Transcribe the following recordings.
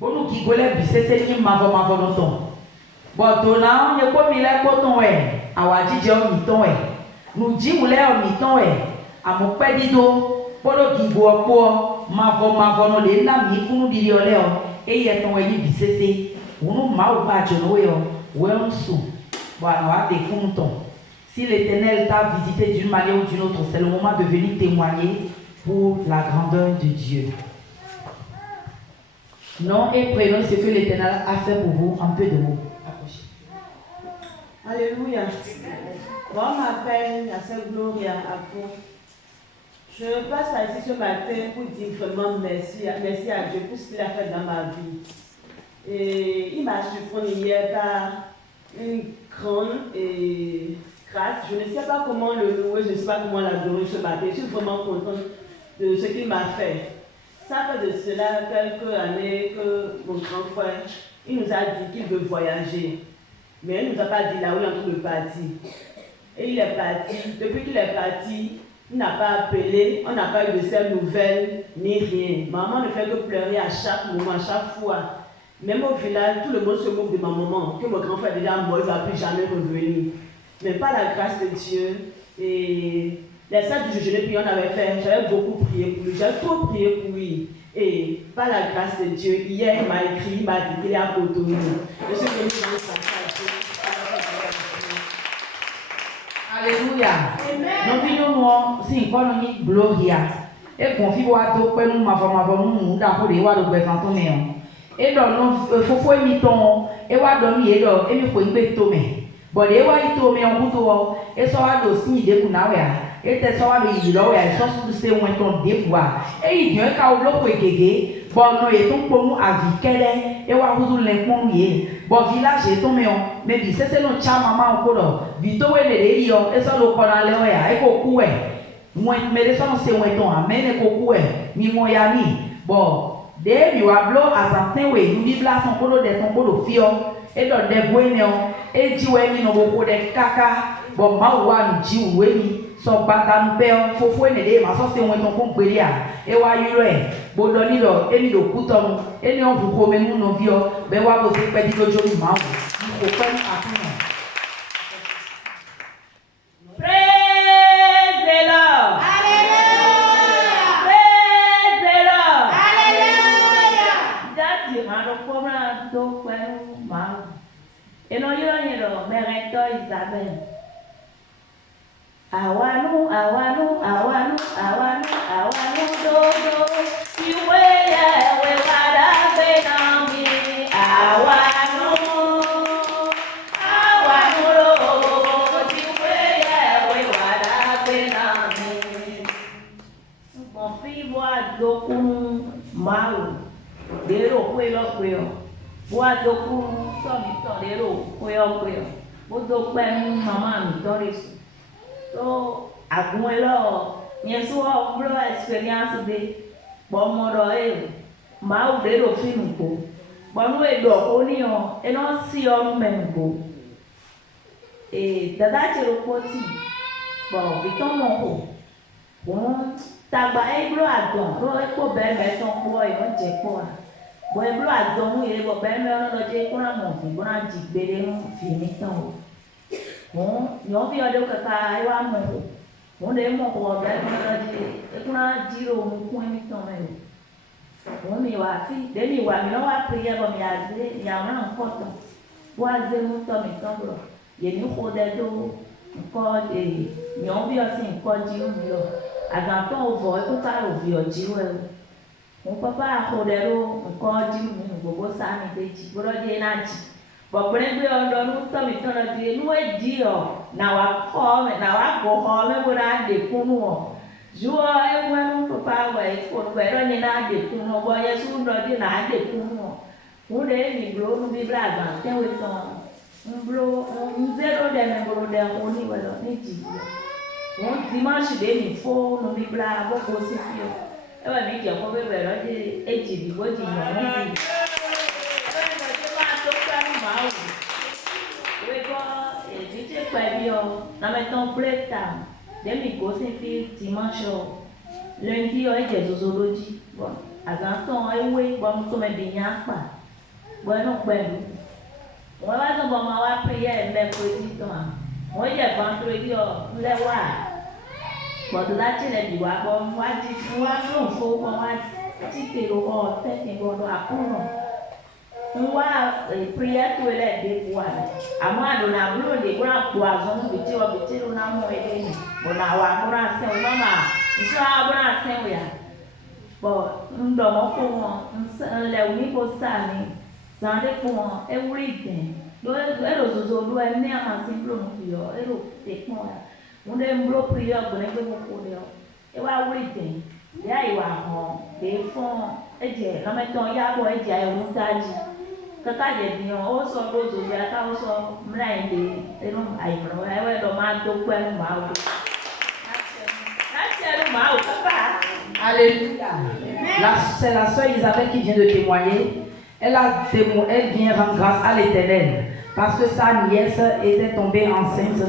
Bon, nous qui golais, c'est qui m'a vraiment dans son. Bon, donnant, il y a quoi, il a quoi ton ouais. Awadi j'ai un miton ouais. Nous disons les un miton ouais. À mon père dido, pour le qui boit pour ma voix les lamis pour nous dire et il y a ton ouais c'est on nous m'a ou pas de ouais on sous. Voilà, des foutons. Si l'Éternel t'a visité d'une manière ou d'une autre, c'est le moment de venir témoigner pour la grandeur de Dieu. Nom et prénom, c'est ce que l'Éternel a fait pour vous, un peu de mots. Alléluia. Moi, je m'appelle Yacine Gloria Afo. Je passe par ici ce matin pour dire vraiment merci à Dieu pour ce qu'il a fait dans ma vie. Et il m'a surpris hier par une grande grâce. Je ne sais pas comment le louer, je ne sais pas comment l'adorer ce matin. Je suis vraiment contente de ce qu'il m'a fait. Ça fait de cela quelques années que mon grand frère, il nous a dit qu'il veut voyager. Mais il ne nous a pas dit là où il est en train de partir. Et il est parti. Depuis qu'il est parti, il n'a pas appelé, on n'a pas eu de ses nouvelles, ni rien. Maman ne fait que pleurer à chaque moment, à chaque fois. Même au village, tout le monde se moque de ma maman, que mon grand frère est déjà mort, il ne va plus jamais revenir. Mais par la grâce de Dieu, et les 7 du jeûne, puis on avait fait, j'avais beaucoup prié pour lui, j'avais trop prié pour lui. Et par la grâce de Dieu, hier il m'a écrit, il m'a dit qu'il est à Cotonou. Je suis venu dans le passage. Alléluia. Nous vivons si nous avons gloria. Et confie à toi que nous avons d'abord les rois de Bézanton. Et donc nous faut émiton et wa dormir et donc et nous faut y tomber. Bon les wa y tomber en bout et ça va aussi de kunawe et te ça va le là et ça c'est un ton de pouvoir. Et il vient ka o bloc gege bon non et ton pour nous avikele et wa vous l'inpon yé. Bon village est tombé mais dit c'est non cha maman encore vito we le yo et ça le kona le ya e ko ku e. Moi mais ça c'est un ton amen e ko ku e mi mo ya ni. Bon des you are blow as a thing way you be blast on polo de ton polo fio et dans des boeneo et di we ni no boko de kaka bon ma wa ni ji we ni so bata npe fofo ne de ma so se won ton kon gbere a e wa yiro e bodo ni lo emi do kuton eni on bu ko menu no bio be wa bo se pe di lojo mi ma wo ko pe atuna. Praise the Lord. Et non, il y a Mérito Isabelle. Awanu, dodo. Iweye, we wada benami. Awanu, dodo. Iweye, we wada benami. Mon fils voit dokun mau. Dero kwelo. Boa doku só me torero, coio. O doku mamãe me torres. So, agora, minha sua experiência de bom modo mal dero finco. Bom é do onio, e não se o mengo. E dada tiro poti. Bom, então mongo. Bom, taba bro adon, ro e ko be ton boy on je ko. Boy blo adon ye bo be me ono je ko na mo fi bo na ji gbere mu fi mi tan o. Yo bi odo kaka e wa mo. Mo le mo ko be mo na je e ko na jiro mu ku mi tan me. Mo mi wa fi de mi wa mi no wa priye bo mi aze ya na nko tan. Bo aze mu tan mi tan bro. Ye ni ko de do nko yo bi o si nko ji mi lo. Aganton o vo e ko ta o vi o ji we. Mon papa a rodero encore dit nous gogo ça mi deji boro je na ji bo prende ondo nu to mi to na di nu e di o na wa ko me na wa go ho me bora de kunu o juo e wenu papa wa e ko be ro ni na de kunu bo yesu ndo di na de kunu o u de mi bro nu bi braga te we to bro zero de me bro de o ni we lo ni ji won dimanche de mi fo nu bi bra bo ko si fio. Ela me diz, como beberá de etibi, vou te dar um vídeo. Ela vai tocar no mal. Eu vou dizer para ele, na metade preta, demi gosto de dimanche, lundi é Jesus hoje, bom. Azanton ewe bon so me binya pa. Bueno pẹ̀lú. Wọ́n bá tó bọ̀ máa wá prière mercredi tán. Wọ́n yẹ vendredi lẹ́wà. Bọ̀dọ̀ láti lẹ̀ bí wá bọ̀ wá di wá lóun fún wọn wá ti kèrò ọ̀ tẹ́kìn gbọ́dọ̀ àkúrò. Wá prière tó lẹ̀ dé wà. Àmọ́ àdùnnà àbúrò lè gbọ́dọ̀ àpò àzọ́nù bìtí ọ̀ bìtí ló náà mú ẹgbẹ́ yìí. Bọ̀dọ̀ àwọn àbúrò àṣẹwò náà ìṣọ́ àbúrò àṣẹwò yà. Bọ̀ ń dọ̀mọ́ fún wọn ń lẹ̀ wí kó sáà ní. Zande pour everything. Do ero zozo do ene amasi blo no yo ero te kon ya. Unde mblo priyo gbere pe mo ko le o. E wa everything. Ya iwa ho de fon eje lameton ya bo eje ayo mutaji. Kaka je bi o so do zozo ya ka o so mlain de ero ai mro ai we do ma do pe ma o. Alléluia. C'est la sœur Isabelle qui vient de témoigner. Elle vient rendre grâce à l'Éternel parce que sa nièce était tombée enceinte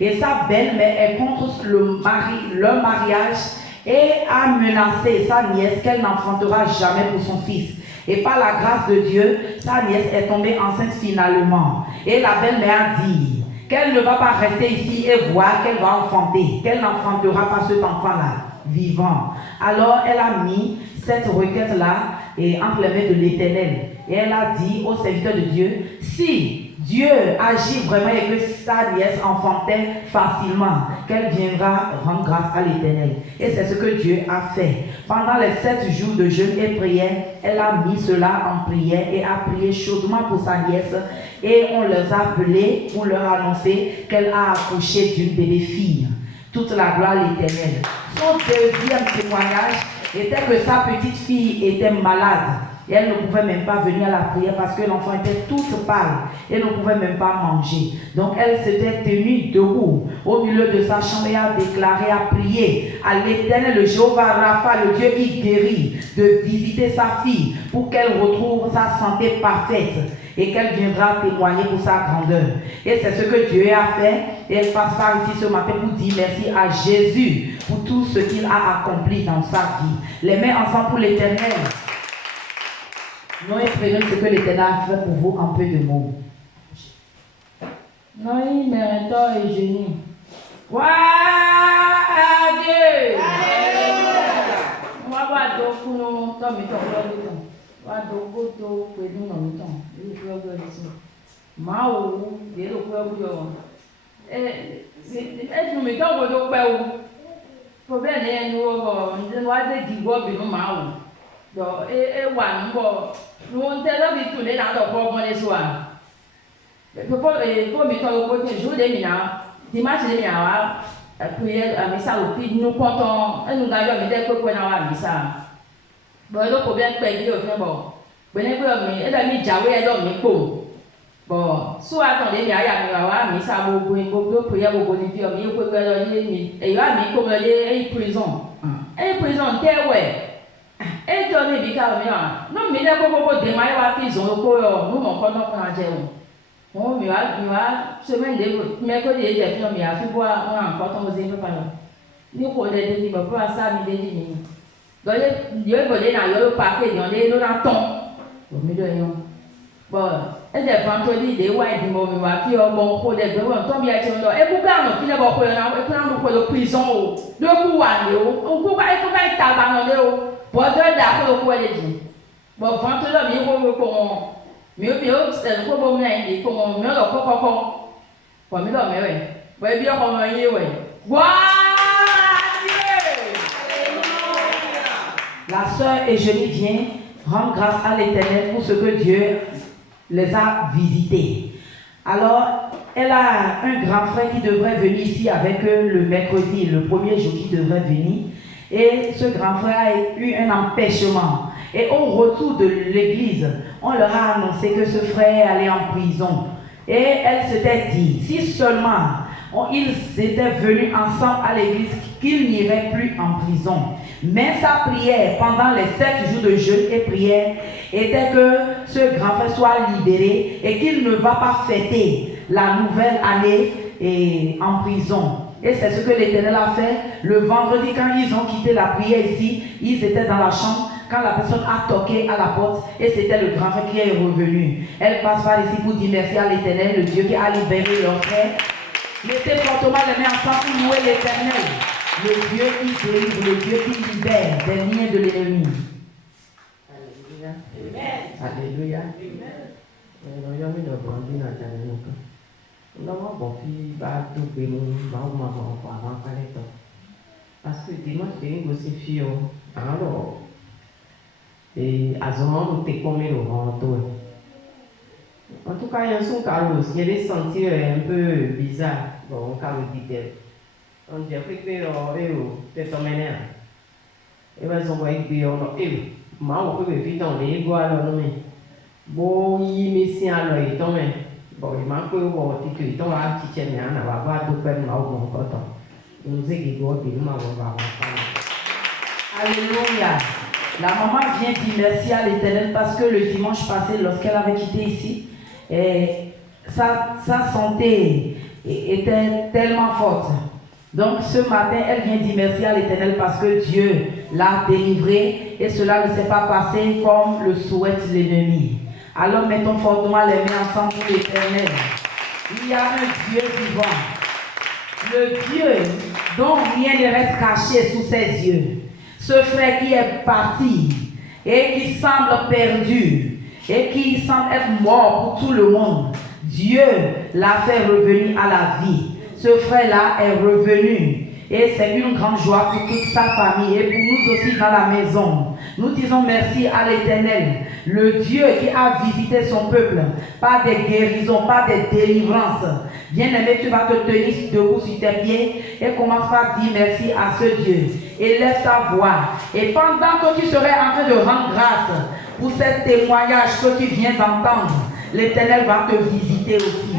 et sa belle-mère est contre leur mariage et a menacé sa nièce qu'elle n'enfantera jamais pour son fils. Et par la grâce de Dieu, sa nièce est tombée enceinte finalement. Et la belle-mère a dit qu'elle ne va pas rester ici et voir qu'elle va enfanter, qu'elle n'enfantera pas cet enfant-là vivant. Alors elle a mis cette requête-là entre les mains de l'Éternel. Et elle a dit au serviteur de Dieu, si Dieu agit vraiment et que sa nièce enfantait facilement, qu'elle viendra rendre grâce à l'Éternel. Et c'est ce que Dieu a fait. Pendant les 7 jours de jeûne et prière, elle a mis cela en prière et a prié chaudement pour sa nièce. Et on les a appelés pour leur annoncer qu'elle a accouché d'une bébé fille. Toute la gloire à l'Éternel. Son deuxième témoignage était que sa petite fille était malade. Et elle ne pouvait même pas venir à la prière parce que l'enfant était toute pâle et ne pouvait même pas manger. Donc elle s'était tenue debout au milieu de sa chambre et a déclaré, a prié à l'Éternel, le Jéhovah Rapha, le Dieu qui guérit, de visiter sa fille pour qu'elle retrouve sa santé parfaite et qu'elle viendra témoigner pour sa grandeur. Et c'est ce que Dieu a fait. Et elle passe par ici ce matin pour dire merci à Jésus pour tout ce qu'il a accompli dans sa vie. Les mains ensemble pour l'Éternel. Nous exprimons ce que l'Éternel a fait pour vous en peu de mots. Noi méritant et génie. Waouh, Dieu! On va voir donc nous tomber dans le temps. On va donc go to pedu dans le temps. Il faut que ça. Mao, il est au coin où nous mettons au dos pas où. Problème est nous on va dire qu'il va bien Mao. Donc et one bo nous on t'a dit tout les dans le bon les soirs. Pour mettons au côté jour des minutes. Dimanche des minutes. Prière à missa au pied nous comptons et nous gagnons mais dès que pour na missa. Bon le problème c'est que au bon. Ben que mais et d'amis jawe et donc mais bon soit attendez mais aya mi wa missa bo prière bo ni fi o mi ko ko lo ni et yo mi ko lo e prison. E prison te we. Et donné bika mi wa no mi le ko de mai wa prison ko yo no mo ko no kan je o. Oh, mi va semaine de mercredi et jeudi mi a fi boire on encore ton zéro pas là. Ni ko de ni ba pour ça mi de ni. Donc Dieu veut na yo paquet on est là ton. Mi de yo. Bon, et de vendredi de wa di mo mi wa fi o bon ko de be won to mi a ti ndo. E ku ga no fi le bo ko yo na e ku na ko lo prison o. Le ku wa ni o. O ku ba ta ba no le o. Bo do da ko ko le ji. Bon vendredi mi ko mieux c'est le problème là il comme mieux le coco pour mieux mais ouais bien comme il ouais la sœur Eugénie vient rendre grâce à l'Éternel pour ce que Dieu les a visités. Alors elle a un grand frère qui devrait venir ici avec eux le mercredi, le premier jour qui devrait venir, et ce grand frère a eu un empêchement. Et au retour de l'église, on leur a annoncé que ce frère allait en prison. Et elle s'était dit, si seulement ils étaient venus ensemble à l'église, qu'ils n'iraient plus en prison. Mais sa prière pendant les 7 jours de jeûne et prière était que ce grand frère soit libéré et qu'il ne va pas fêter la nouvelle année en prison. Et c'est ce que l'Éternel a fait. Le vendredi, quand ils ont quitté la prière ici, ils étaient dans la chambre quand la personne a toqué à la porte et c'était le grand frère qui est revenu. Elle passe par ici pour dire merci à l'Éternel, le Dieu qui a libéré leur frère. Mettez fortement les mains ensemble pour louer l'Éternel, le Dieu qui délivre, le Dieu qui libère des liens de l'ennemi. Alléluia. Amen. Alléluia. Parce que dimanche, j'ai une grosse fille. Alors, et à ce moment, nous t'es comme le retour. En tout cas, il y a son carreau, il y a des sentiers un peu bizarres. Bon, on carreau dit on dit que c'est ton ménage. Et bien, ils ont voyé que on peut vivre dans les égouts alors, mais bon, il me sient alors, il tombe. Bon, il m'a peu au titre, il tombe à petit chien, on va voir tout faire mal au bon coton. Nous égouts, il m'a voir. Alléluia. La maman vient dire merci à l'Éternel parce que le dimanche passé, lorsqu'elle avait quitté ici, sa santé était tellement forte. Donc ce matin, elle vient dire merci à l'Éternel parce que Dieu l'a délivrée et cela ne s'est pas passé comme le souhaite l'ennemi. Alors mettons fortement les mains ensemble pour l'Éternel. Il y a un Dieu vivant. Le Dieu dont rien ne reste caché sous ses yeux. Ce frère qui est parti et qui semble perdu et qui semble être mort pour tout le monde, Dieu l'a fait revenir à la vie. Ce frère-là est revenu et c'est une grande joie pour toute sa famille et pour nous aussi dans la maison. Nous disons merci à l'Éternel, le Dieu qui a visité son peuple par des guérisons, par des délivrances. Bien-aimé, tu vas te tenir debout sur tes pieds et commence par dire merci à ce Dieu. Élève ta voix. Et pendant que tu serais en train de rendre grâce pour ce témoignage que tu viens d'entendre, l'Éternel va te visiter aussi.